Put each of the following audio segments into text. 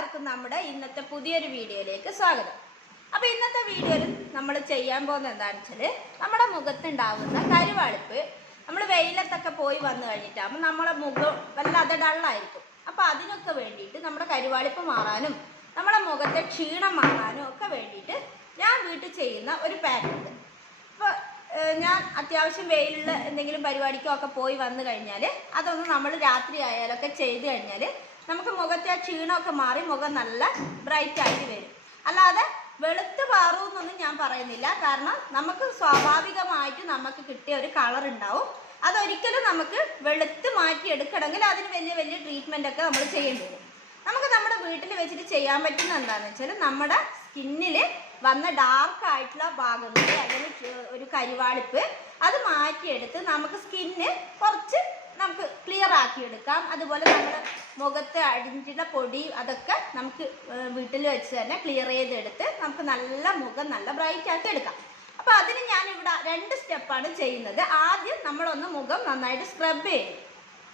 എല്ലാവർക്കും നമ്മുടെ ഇന്നത്തെ പുതിയൊരു വീഡിയോയിലേക്ക് സ്വാഗതം. അപ്പൊ ഇന്നത്തെ വീഡിയോയിൽ നമ്മൾ ചെയ്യാൻ പോകുന്നത് എന്താണെന്ന് വെച്ചാൽ നമ്മുടെ മുഖത്തുണ്ടാവുന്ന കരുവാളിപ്പ്. നമ്മൾ വെയിലത്തൊക്കെ പോയി വന്നു കഴിഞ്ഞിട്ടാകുമ്പോൾ നമ്മുടെ മുഖം വല്ലാതെ ഡള്ളായിരിക്കും. അപ്പൊ അതിനൊക്കെ വേണ്ടിയിട്ട് നമ്മുടെ കരുവാളിപ്പ് മാറാനും നമ്മുടെ മുഖത്തെ ക്ഷീണം മാറാനും ഒക്കെ വേണ്ടിയിട്ട് ഞാൻ വീട്ടിൽ ചെയ്യുന്ന ഒരു പാക്ക് ഉണ്ട്. അപ്പോൾ ഞാൻ അത്യാവശ്യം വെയിലുള്ള എന്തെങ്കിലും പരിപാടിക്കോ ഒക്കെ പോയി വന്നു കഴിഞ്ഞാൽ അതൊന്ന് നമ്മൾ രാത്രി ആയാലൊക്കെ ചെയ്ത് കഴിഞ്ഞാൽ നമുക്ക് മുഖത്തെ ക്ഷീണമൊക്കെ മാറി മുഖം നല്ല ബ്രൈറ്റ് ആയിട്ട് വരും. അല്ലാതെ വെളുത്ത് പാറുമെന്നൊന്നും ഞാൻ പറയുന്നില്ല. കാരണം നമുക്ക് സ്വാഭാവികമായിട്ട് നമുക്ക് കിട്ടിയ ഒരു കളർ ഉണ്ടാവും. അതൊരിക്കലും നമുക്ക് വെളുത്ത് മാറ്റി എടുക്കണമെങ്കിൽ അതിന് വലിയ വലിയ ട്രീറ്റ്മെന്റ് ഒക്കെ നമ്മൾ ചെയ്യേണ്ടി വരും. നമുക്ക് നമ്മുടെ വീട്ടിൽ വെച്ചിട്ട് ചെയ്യാൻ പറ്റുന്ന എന്താണെന്ന് വെച്ചാൽ നമ്മുടെ സ്കിന്നിൽ വന്ന ഡാർക്ക് ആയിട്ടുള്ള ഭാഗങ്ങൾ അല്ലെങ്കിൽ ഒരു കരിവാളിപ്പ് അത് മാറ്റിയെടുത്ത് നമുക്ക് സ്കിന്ന് കുറച്ച് നമുക്ക് ക്ലിയർ ആക്കിയെടുക്കാം അതുപോലെ നമ്മുടെ മുഖത്ത് അടിഞ്ഞിട്ടുള്ള പൊടി അതൊക്കെ നമുക്ക് വീട്ടിൽ വെച്ച് തന്നെ ക്ലിയർ ചെയ്തെടുത്ത് നമുക്ക് നല്ല മുഖം നല്ല ബ്രൈറ്റ് ആക്കി എടുക്കാം. അപ്പോൾ അതിന് ഞാൻ ഇവിടെ രണ്ട് സ്റ്റെപ്പാണ് ചെയ്യുന്നത്. ആദ്യം നമ്മളൊന്ന് മുഖം നന്നായിട്ട് സ്ക്രബ് ചെയ്യും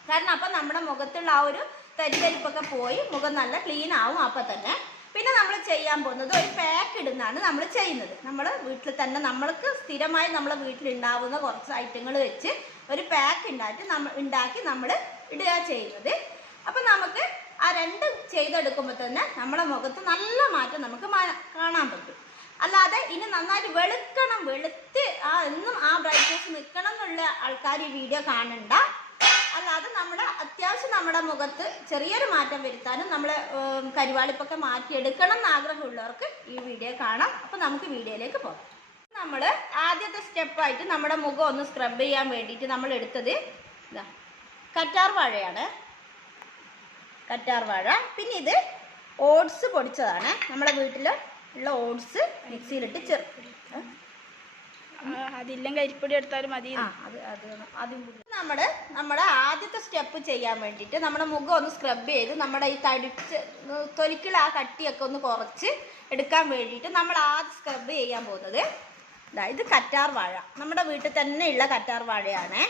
കാരണം അപ്പം നമ്മുടെ മുഖത്തുള്ള ആ ഒരു തരിതരിപ്പൊക്കെ പോയി മുഖം നല്ല ക്ലീൻ ആവും അപ്പം തന്നെ. പിന്നെ നമ്മൾ ചെയ്യാൻ പോകുന്നത് ഒരു പാക്ക് ഇടുന്നതാണ് നമ്മൾ ചെയ്യുന്നത്. നമ്മൾ വീട്ടിൽ തന്നെ നമ്മൾക്ക് സ്ഥിരമായി നമ്മളെ വീട്ടിലുണ്ടാവുന്ന കുറച്ച് ഐറ്റങ്ങൾ വെച്ച് ഒരു പാക്ക് ഉണ്ടാക്കി നമ്മൾ ഉണ്ടാക്കി നമ്മൾ ഇടുക ചെയ്യുന്നത്. അപ്പം നമുക്ക് ആ രണ്ട് ചെയ്തെടുക്കുമ്പോൾ തന്നെ നമ്മുടെ മുഖത്ത് നല്ല മാറ്റം നമുക്ക് കാണാൻ പറ്റും. അല്ലാതെ ഇനി നന്നായിട്ട് വെളുക്കണം വെളുത്ത് ആ എന്നും ആ ബ്രൈറ്റ്നസ് നിൽക്കണം എന്നുള്ള ആൾക്കാർ ഈ വീഡിയോ കാണണ്ട. അല്ലാതെ നമ്മുടെ അത്യാവശ്യം നമ്മുടെ മുഖത്ത് ചെറിയൊരു മാറ്റം വരുത്താനും കരുവാളിപ്പൊക്കെ കരിവാളിപ്പൊക്കെ മാറ്റിയെടുക്കണം എന്ന് ആഗ്രഹമുള്ളവർക്ക് ഈ വീഡിയോ കാണാം. അപ്പം നമുക്ക് വീഡിയോയിലേക്ക് പോകാം. നമ്മൾ ആദ്യത്തെ സ്റ്റെപ്പായിട്ട് നമ്മുടെ മുഖം ഒന്ന് സ്ക്രബ് ചെയ്യാൻ വേണ്ടിയിട്ട് നമ്മൾ എടുത്തത് ഇതാ കറ്റാർ വാഴയാണ് കറ്റാർ വാഴ. പിന്നെ ഇത് ഓട്സ് പൊടിച്ചതാണ്. നമ്മുടെ വീട്ടിൽ ഉള്ള ഓട്സ് മിക്സിയിലിട്ട് ചെറുക്കും അതില്ലെങ്കിൽ അരിപ്പൊടി എടുത്താലും മതി. ആ അത് അത് ആദ്യം നമ്മൾ നമ്മുടെ ആദ്യത്തെ സ്റ്റെപ്പ് ചെയ്യാൻ വേണ്ടിയിട്ട് നമ്മുടെ മുഖം ഒന്ന് സ്ക്രബ് ചെയ്ത് നമ്മുടെ ഈ തടിച്ച് തൊലിക്കുള്ള ആ കട്ടിയൊക്കെ ഒന്ന് കുറച്ച് എടുക്കാൻ വേണ്ടിയിട്ട് നമ്മൾ ആദ്യം സ്ക്രബ് ചെയ്യാൻ പോകുന്നത്. ഇതാ കറ്റാർ വാഴ. നമ്മുടെ വീട്ടിൽ തന്നെ ഉള്ള കറ്റാർ വാഴയാണ്.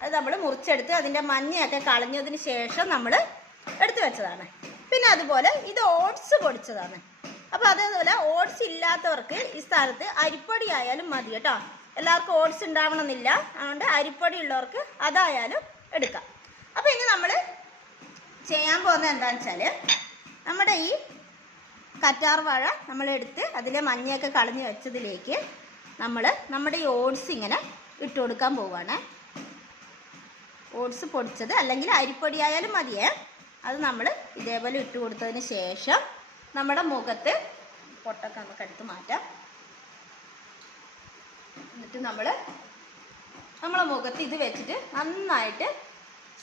അത് നമ്മൾ മുറിച്ചെടുത്ത് അതിന്റെ മഞ്ഞയൊക്കെ കളഞ്ഞതിന് ശേഷം നമ്മൾ എടുത്തു വെച്ചതാണ്. പിന്നെ അതുപോലെ ഇത് ഓട്സ് പൊടിച്ചതാണ്. അപ്പോൾ അതേപോലെ ഓട്സ് ഇല്ലാത്തവർക്ക് ഈ സ്ഥാനത്ത് അരിപ്പൊടി ആയാലും മതി കേട്ടോ. എല്ലാവർക്കും ഓട്സ് ഉണ്ടാവണമെന്നില്ല. അതുകൊണ്ട് അരിപ്പൊടി ഉള്ളവർക്ക് അതായാലും എടുക്കാം. അപ്പോൾ ഇനി നമ്മൾ ചെയ്യാൻ പോകുന്നത് എന്താണെന്ന് വെച്ചാൽ നമ്മുടെ ഈ കറ്റാർ വാഴ നമ്മൾ എടുത്ത് അതിലെ മഞ്ഞയൊക്കെ കളഞ്ഞു വെച്ചതിലേക്ക് നമ്മൾ നമ്മുടെ ഈ ഓട്സ് ഇങ്ങനെ ഇട്ട് കൊടുക്കാൻ പോവുകയാണ് ഓട്സ് പൊടിച്ചത് അല്ലെങ്കിൽ അരിപ്പൊടി ആയാലും മതിയേ. അത് നമ്മൾ ഇതേപോലെ ഇട്ട് കൊടുത്തതിന് ശേഷം നമ്മുടെ മുഖത്ത് പൊട്ടൊക്കെ നമുക്ക് എടുത്ത് മാറ്റാം. എന്നിട്ട് നമ്മൾ നമ്മളെ മുഖത്ത് ഇത് വെച്ചിട്ട് നന്നായിട്ട്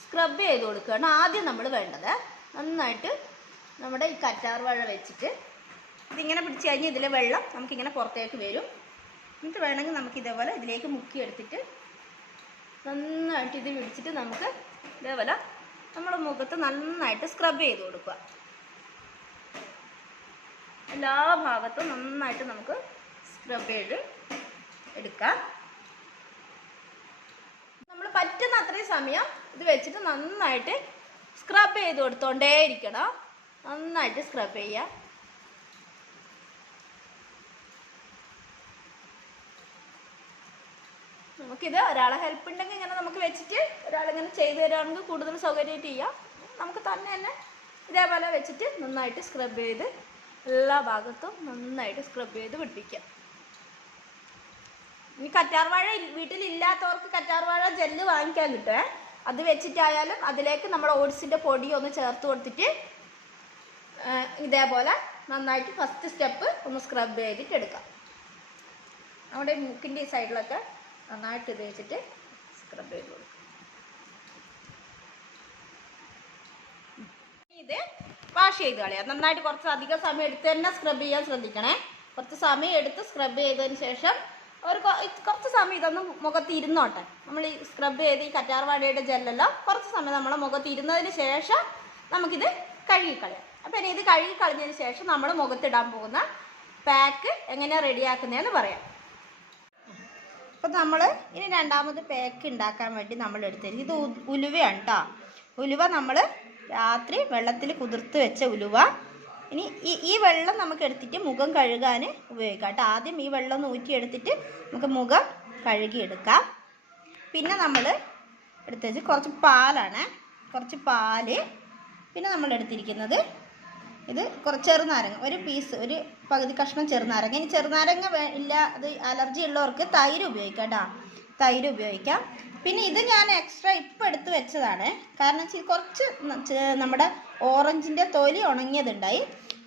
സ്ക്രബ് ചെയ്ത് കൊടുക്കുകയാണ് ആദ്യം നമ്മൾ വേണ്ടത്. നന്നായിട്ട് നമ്മുടെ ഈ കറ്റാർ വാഴ വെച്ചിട്ട് ഇതിങ്ങനെ പിടിച്ച് കഴിഞ്ഞാൽ ഇതിലെ വെള്ളം നമുക്കിങ്ങനെ പുറത്തേക്ക് വരും. എന്നിട്ട് വേണമെങ്കിൽ നമുക്ക് ഇതേപോലെ ഇതിലേക്ക് മുക്കിയെടുത്തിട്ട് നന്നായിട്ട് ഇത് പിടിച്ചിട്ട് നമുക്ക് ഇതേപോലെ നമ്മുടെ മുഖത്ത് നന്നായിട്ട് സ്ക്രബ് ചെയ്ത് കൊടുക്കുക. എല്ലാ ഭാഗത്തും നന്നായിട്ട് നമുക്ക് സ്ക്രബ് ചെയ്ത് എടുക്കാം. നമ്മൾ പറ്റുന്ന അത്രയും സമയം ഇത് വെച്ചിട്ട് നന്നായിട്ട് സ്ക്രബ് ചെയ്ത് കൊടുത്തോണ്ടേ ഇരിക്കണം നന്നായിട്ട് സ്ക്രബ് ചെയ്യുക. നമുക്കിത് ഒരാളെ ഹെൽപ്പ് ഉണ്ടെങ്കിൽ ഇങ്ങനെ നമുക്ക് വെച്ചിട്ട് ഒരാളിങ്ങനെ ചെയ്തു തരാണെങ്കിൽ കൂടുതൽ സൗകര്യമായിട്ട് ചെയ്യാം. നമുക്ക് തന്നെ തന്നെ ഇതേപോലെ വെച്ചിട്ട് നന്നായിട്ട് സ്ക്രബ് ചെയ്ത് എല്ലാ ഭാഗത്തും നന്നായിട്ട് സ്ക്രബ് ചെയ്ത് പിടിപ്പിക്കാം. ഇനി കറ്റാർവാഴ വീട്ടിലില്ലാത്തവർക്ക് കറ്റാർവാഴ ജെല്ല് വാങ്ങിക്കാൻ കിട്ടുമേ അത് വെച്ചിട്ടായാലും അതിലേക്ക് നമ്മുടെ ഓട്സിന്റെ പൊടി ഒന്ന് ചേർത്ത് കൊടുത്തിട്ട് ഇതേപോലെ നന്നായിട്ട് ഫസ്റ്റ് സ്റ്റെപ്പ് ഒന്ന് സ്ക്രബ് ചെയ്തിട്ട് എടുക്കാം. നമ്മുടെ മൂക്കിന്റെ ഈ സൈഡിലൊക്കെ നന്നായിട്ട് തേച്ചിട്ട് സ്ക്രബ് ചെയ്ത് കൊടുക്കും. ഇത് വാഷ് ചെയ്ത് കളയാം. നന്നായിട്ട് കുറച്ച് അധികം സമയം എടുത്ത് തന്നെ സ്ക്രബ് ചെയ്യാൻ ശ്രദ്ധിക്കണേ. കുറച്ച് സമയം എടുത്ത് സ്ക്രബ് ചെയ്തതിന് ശേഷം ഒരു കുറച്ച് സമയം ഇതൊന്ന് മുഖത്ത് ഇരുന്നോട്ടെ. നമ്മൾ ഈ സ്ക്രബ് ചെയ്ത് ഈ കറ്റാർവാടിയുടെ ജെല്ലെല്ലാം കുറച്ച് സമയം നമ്മളെ മുഖത്ത് ഇരുന്നതിന് ശേഷം നമുക്കിത് കഴുകിക്കളയാം അപ്പം ഇനി ഇത് കഴുകിക്കളഞ്ഞതിന് ശേഷം നമ്മൾ മുഖത്തിടാൻ പോകുന്ന പാക്ക് എങ്ങനെയാണ് റെഡിയാക്കുന്നതെന്ന് പറയാം. അപ്പം നമ്മൾ ഇനി രണ്ടാമത് പാക്ക് ഉണ്ടാക്കാൻ വേണ്ടി നമ്മൾ എടുത്തത് ഇത് ഉലുവയാണ് കേട്ടോ ഉലുവ നമ്മൾ രാത്രി വെള്ളത്തിൽ കുതിർത്ത് വെച്ച ഉലുവ. ഇനി ഈ ഈ വെള്ളം നമുക്ക് എടുത്തിട്ട് മുഖം കഴുകാൻ ഉപയോഗിക്കാം കേട്ടോ ആദ്യം ഈ വെള്ളം ഒന്ന് ഊറ്റിയെടുത്തിട്ട് നമുക്ക് മുഖം കഴുകിയെടുക്കാം. പിന്നെ നമ്മൾ എടുത്ത് വെച്ച് കുറച്ച് പാലാണ്. കുറച്ച് പാൽ. പിന്നെ നമ്മൾ എടുത്തിരിക്കുന്നത് ഇത് കുറച്ച് ചെറുനാരങ്ങ ഒരു പീസ് ഒരു പകുതി കഷ്ണം ചെറുനാരങ്ങ ഇനി ചെറുനാരങ്ങ ഇല്ല അത് അലർജി ഉള്ളവർക്ക് തൈര് ഉപയോഗിക്കാം കേട്ടോ തൈര് ഉപയോഗിക്കാം. പിന്നെ ഇത് ഞാൻ എക്സ്ട്രാ ഇപ്പം എടുത്ത് വെച്ചതാണ്. കാരണം വെച്ചാൽ കുറച്ച് നമ്മുടെ ഓറഞ്ചിന്റെ തൊലി ഉണങ്ങിയതുണ്ടായി.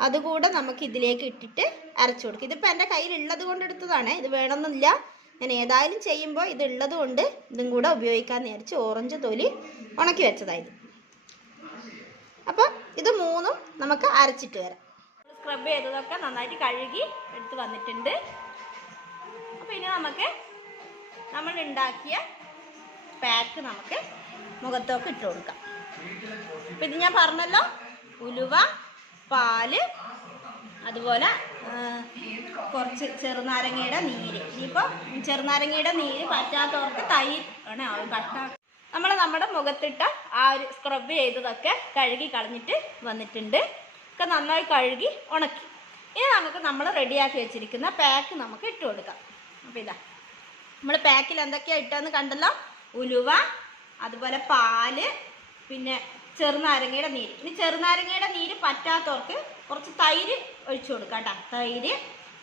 അതുകൂടെ നമുക്ക് ഇതിലേക്ക് ഇട്ടിട്ട് അരച്ചു കൊടുക്കും. ഇതിപ്പോൾ എന്റെ കയ്യിലുള്ളത് കൊണ്ട് എടുത്തതാണ്. ഇത് വേണമെന്നില്ല. ഞാൻ ഏതായാലും ചെയ്യുമ്പോൾ ഇത് ഉള്ളത് കൊണ്ട് ഇതും കൂടെ ഉപയോഗിക്കാമെന്ന് വിചാരിച്ച് ഓറഞ്ച് തൊലി ഉണക്കി വെച്ചതായത് അപ്പോൾ ഇത് മൂന്നും നമുക്ക് അരച്ചിട്ട് വരാം. സ്ക്രബ് ചെയ്തതൊക്കെ നന്നായിട്ട് കഴുകി എടുത്ത് വന്നിട്ടുണ്ട്. അപ്പോൾ ഇനി നമുക്ക് നമ്മൾ ഉണ്ടാക്കിയ പാക്ക് നമുക്ക് മുഖത്തൊക്കെ ഇട്ട് കൊടുക്കാം. അപ്പം ഇത് ഞാൻ പറഞ്ഞല്ലോ ഉലുവ പാൽ അതുപോലെ കുറച്ച് ചെറുനാരങ്ങയുടെ നീര്. ഇനിയിപ്പോൾ ചെറുനാരങ്ങയുടെ നീര് പറ്റാത്തവർക്ക് തൈര് ആണ് പറ്റാ നമ്മൾ നമ്മുടെ മുഖത്തിട്ട ആ ഒരു സ്ക്രബ് ചെയ്തതൊക്കെ കഴുകി കളഞ്ഞിട്ട് വന്നിട്ടുണ്ട്. ഒക്കെ നന്നായി കഴുകി ഉണക്കി. ഇനി നമുക്ക് നമ്മൾ റെഡിയാക്കി വെച്ചിരിക്കുന്ന പാക്ക് നമുക്ക് ഇട്ട് കൊടുക്കാം. അപ്പോൾ ഇതാ. നമ്മൾ പാക്കിൽ എന്തൊക്കെയാണ് ഇട്ടതെന്ന് കണ്ടല്ലോ? ഉലുവ അതുപോലെ പാൽ പിന്നെ ചെറുനാരങ്ങയുടെ നീര്. ഇനി ചെറുനാരങ്ങയുടെ നീര് പറ്റാത്തവർക്ക് കുറച്ച് തൈര് ഒഴിച്ചു കൊടുക്കാം കേട്ടോ. തൈര്.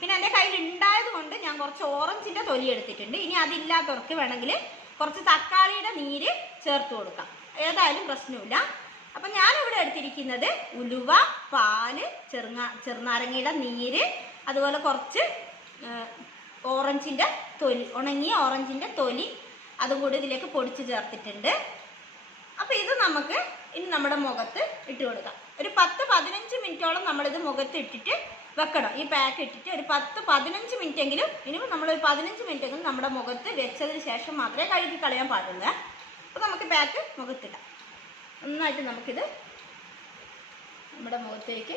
പിന്നെ എന്റെ കയ്യിൽ ഉണ്ടായത് കൊണ്ട് ഞാൻ കുറച്ച് ഓറഞ്ചിന്റെ തൊലി എടുത്തിട്ടുണ്ട്. ഇനി അതില്ലാത്തവർക്ക് വേണമെങ്കിൽ കുറച്ച് തക്കാളിയുടെ നീര് ചേർത്ത് കൊടുക്കാം. ഏതായാലും പ്രശ്നമില്ല. അപ്പൊ ഞാൻ ഇവിടെ എടുത്തിരിക്കുന്നത് ഉലുവ പാൽ ചെറുങ്ങ ചെറുനാരങ്ങയുടെ നീര് അതുപോലെ കുറച്ച് ഓറഞ്ചിന്റെ തൊലി ഉണങ്ങിയ ഓറഞ്ചിന്റെ തൊലി അതും കൂടി ഇതിലേക്ക് പൊടിച്ച് ചേർത്തിട്ടുണ്ട്. അപ്പോൾ ഇത് നമുക്ക് ഇനി നമ്മുടെ മുഖത്ത് ഇട്ട് കൊടുക്കാം. ഒരു പത്ത് പതിനഞ്ച് മിനിറ്റോളം നമ്മളിത് മുഖത്ത് ഇട്ടിട്ട് വെക്കണം. ഈ പാക്ക് ഇട്ടിട്ട് ഒരു പത്ത് പതിനഞ്ച് മിനിറ്റ് എങ്കിലും മിനിമം നമ്മളൊരു പതിനഞ്ച് മിനിറ്റ് എങ്കിലും നമ്മുടെ മുഖത്ത് വെച്ചതിന് ശേഷം മാത്രമേ കഴുകി കളയാൻ പാടുള്ളൂ. അപ്പോൾ നമുക്ക് പാക്ക് മുഖത്തിടാം. നന്നായിട്ട് നമുക്കിത് നമ്മുടെ മുഖത്തേക്ക്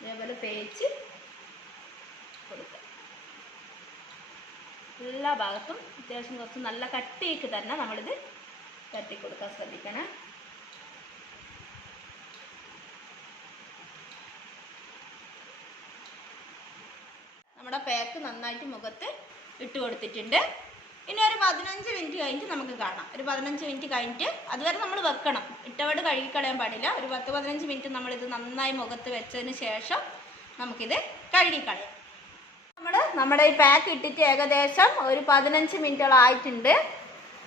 ഇതേപോലെ തേച്ച് കൊടുക്കാം. എല്ലാ ഭാഗത്തും അത്യാവശ്യം കുറച്ച് നല്ല കട്ടിയൊക്കെ തന്നെ നമ്മളിത് തട്ടി കൊടുക്കാൻ ശ്രദ്ധിക്കണം. നമ്മുടെ നന്നായിട്ട് മുഖത്ത് ഇട്ട് കൊടുത്തിട്ടുണ്ട്. ഇനി ഒരു പതിനഞ്ച് മിനിറ്റ് കഴിഞ്ഞിട്ട് നമുക്ക് കാണാം. ഒരു പതിനഞ്ച് മിനിറ്റ് കഴിഞ്ഞിട്ട് അതുവരെ നമ്മൾ വെക്കണം. ഇട്ടവട് കഴുകിക്കളയാൻ പാടില്ല. ഒരു പത്ത് പതിനഞ്ച് മിനിറ്റ് നമ്മളിത് നന്നായി മുഖത്ത് വെച്ചതിന് ശേഷം നമുക്കിത് കഴുകിക്കളയാം. നമ്മൾ നമ്മുടെ ഈ പാക്ക് ഇട്ടിട്ട് ഏകദേശം ഒരു പതിനഞ്ച് മിനിറ്റോളം ആയിട്ടുണ്ട്.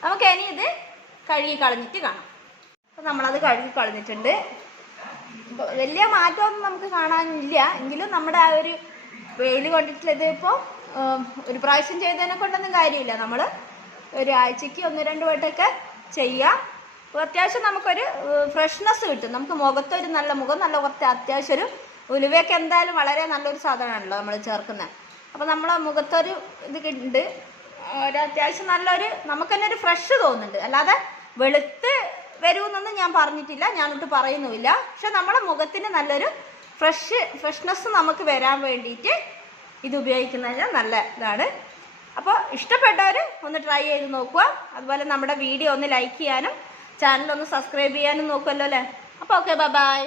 നമുക്ക് ഇനി ഇത് കഴുകി കളഞ്ഞിട്ട് കാണാം. അപ്പം നമ്മളത് കഴുകി കളഞ്ഞിട്ടുണ്ട് വലിയ മാറ്റമൊന്നും നമുക്ക് കാണാനില്ല. എങ്കിലും നമ്മുടെ ആ ഒരു വെയിൽ കൊണ്ടിട്ടുള്ളത് ഇപ്പോൾ ഒരു പ്രാവശ്യം ചെയ്തതിനെ കൊണ്ടൊന്നും കാര്യമില്ല. നമ്മൾ ഒരാഴ്ചക്ക് ഒന്ന് രണ്ട് വട്ടമൊക്കെ ചെയ്യാം. അപ്പോൾ അത്യാവശ്യം നമുക്കൊരു ഫ്രഷ്നെസ് കിട്ടും. നമുക്ക് മുഖത്തൊരു നല്ല മുഖം നല്ല കുറച്ച് അത്യാവശ്യം ഒരു ഉലുവയൊക്കെ എന്തായാലും വളരെ നല്ലൊരു സാധനമാണല്ലോ നമ്മൾ ചേർക്കുന്നത് അപ്പോൾ നമ്മളെ മുഖത്തൊരു ഇത് ഉണ്ട് ഒരു അത്യാവശ്യം നല്ലൊരു നമുക്ക് തന്നെ ഒരു ഫ്രഷ് തോന്നുന്നുണ്ട്. അല്ലാതെ വെളുത്ത് വരുമെന്നൊന്നും ഞാൻ പറഞ്ഞിട്ടില്ല. ഞാനൊട്ട് പറയുന്നുമില്ല. പക്ഷെ നമ്മളെ മുഖത്തിന് നല്ലൊരു ഫ്രഷ് ഫ്രഷ്നെസ് നമുക്ക് വരാൻ വേണ്ടിയിട്ട് ഇത് ഉപയോഗിക്കുന്നതിന് നല്ല ഇതാണ്. അപ്പോൾ ഇഷ്ടപ്പെട്ടവർ ഒന്ന് ട്രൈ ചെയ്ത് നോക്കുക. അതുപോലെ നമ്മുടെ വീഡിയോ ഒന്ന് ലൈക്ക് ചെയ്യാനും ചാനൽ ഒന്ന് സബ്സ്ക്രൈബ് ചെയ്യാനും നോക്കുമല്ലോ അല്ലേ? അപ്പോൾ ഓക്കെ ബൈ